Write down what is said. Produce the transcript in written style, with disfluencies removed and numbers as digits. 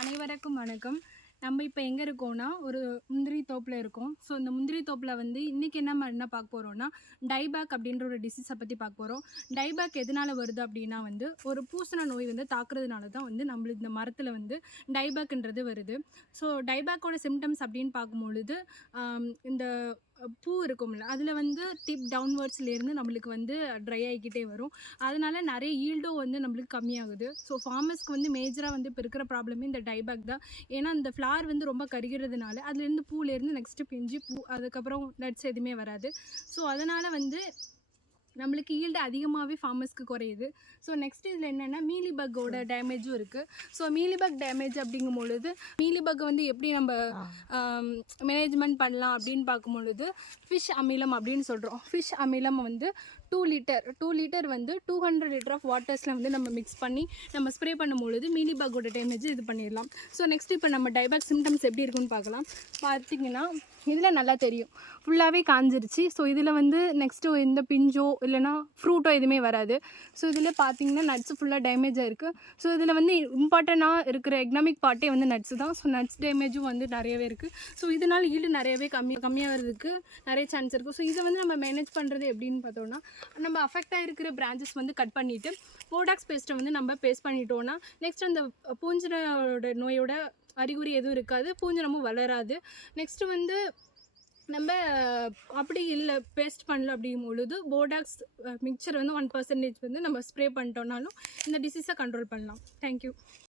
அனைவருக்கும் வணக்கம். நம்ம இப்போ எங்கே இருக்கோம்னா, ஒரு முந்திரி தோப்பில் இருக்கோம். ஸோ இந்த முந்திரி தோப்பில் வந்து இன்றைக்கி என்ன பார்க்க போகிறோம்னா, டைபேக் அப்படின்ற ஒரு டிசீஸை பற்றி பார்க்க போகிறோம். டைபேக் எதனால் வருது அப்படின்னா வந்து, ஒரு பூசண நோய் வந்து தாக்குறதுனால தான் வந்து நம்மளுக்கு இந்த மரத்தில் வந்து டைபேக்ன்றது வருது. ஸோ டைபேக்கோட சிம்டம்ஸ் அப்படின்னு பார்க்கும்பொழுது, இந்த பூ இருக்கும்ல, அதில் வந்து டிப் டவுன்வர்ட்ஸ்லேருந்து நம்மளுக்கு வந்து ட்ரை ஆகிக்கிட்டே வரும். அதனால நிறைய ஈல்டும் வந்து நம்மளுக்கு கம்மியாகுது. ஸோ ஃபார்மர்ஸ்க்கு வந்து மேஜராக வந்து இப்போ இருக்கிற ப்ராப்ளமே இந்த டைபேக் தான். ஏன்னா இந்த ஃப்ளார் வந்து ரொம்ப கருகிறதுனால அதுலேருந்து பூலேருந்து நெக்ஸ்ட்டு பிஞ்சு பூ, அதுக்கப்புறம் நட்ஸ் எதுவுமே வராது. ஸோ அதனால் வந்து நம்மளுக்கு ஈல்டு அதிகமாகவே ஃபார்மர்ஸ்க்கு குறையுது. ஸோ நெக்ஸ்ட் இதில் என்னென்னா மீலிபக்கோட டேமேஜும் இருக்குது. ஸோ மீலிபக் டேமேஜ் அப்படிங்கும் பொழுது மீலிபக் வந்து எப்படி நம்ம மேனேஜ்மெண்ட் பண்ணலாம் அப்படின்னு பார்க்கும்பொழுது, ஃபிஷ் அமிலம் அப்படின்னு சொல்கிறோம். ஃபிஷ் அமிலம் வந்து 2 லிட்டர் வந்து 200 லிட்டர் ஆஃப் வாட்டர்ஸில் வந்து நம்ம மிக்ஸ் பண்ணி நம்ம ஸ்ப்ரே பண்ணும்பொழுது மீலிபக்கோட டேமேஜ் இது பண்ணிடலாம். ஸோ நெக்ஸ்ட் இப்போ நம்ம டைபேக் சிம்டம்ஸ் எப்படி இருக்குன்னு பார்க்கலாம். பார்த்திங்கன்னா இதில் நல்லா தெரியும், ஃபுல்லாகவே காஞ்சிருச்சு. ஸோ இதில் வந்து நெக்ஸ்ட்டு எந்த பிஞ்சோ இல்லைனா ஃப்ரூட்டோ எதுவுமே வராது. ஸோ இதில் பார்த்திங்கன்னா நட்ஸு ஃபுல்லாக டேமேஜ் ஆகிருக்கு. ஸோ இதில் வந்து இம்பார்ட்டண்ட்டாக இருக்கிற எக்கனாமிக் பார்ட்டே வந்து நட்ஸு தான். ஸோ நட்ஸ் டேமேஜும் வந்து நிறையவே இருக்குது. ஸோ இதனால் ஈல்டு நிறையவே கம்மியாகிறதுக்கு நிறைய சான்ஸ் இருக்குது. ஸோ இதை வந்து நம்ம மேனேஜ் பண்ணுறது எப்படின்னு பார்த்தோன்னா, நம்ம அஃபெக்டாக இருக்கிற பிரான்ச்சஸ் வந்து கட் பண்ணிவிட்டு போடாக்ஸ் பேஸ்ட்டை வந்து நம்ம பேஸ்ட் பண்ணிட்டோன்னா நெக்ஸ்ட் அந்த பூஞ்சனோட நோயோட அறிகுறி எதுவும் இருக்காது, பூஞ்சனமும் வளராது. நெக்ஸ்ட்டு வந்து நம்ம அப்படி இல்லை பேஸ்ட் பண்ணல அப்படிங்கும் பொழுது போடாக்ஸ் மிக்சர் வந்து 1% வந்து நம்ம ஸ்ப்ரே பண்ணிட்டோம்னாலும் இந்த டிசீஸை கண்ட்ரோல் பண்ணலாம். தேங்க்யூ.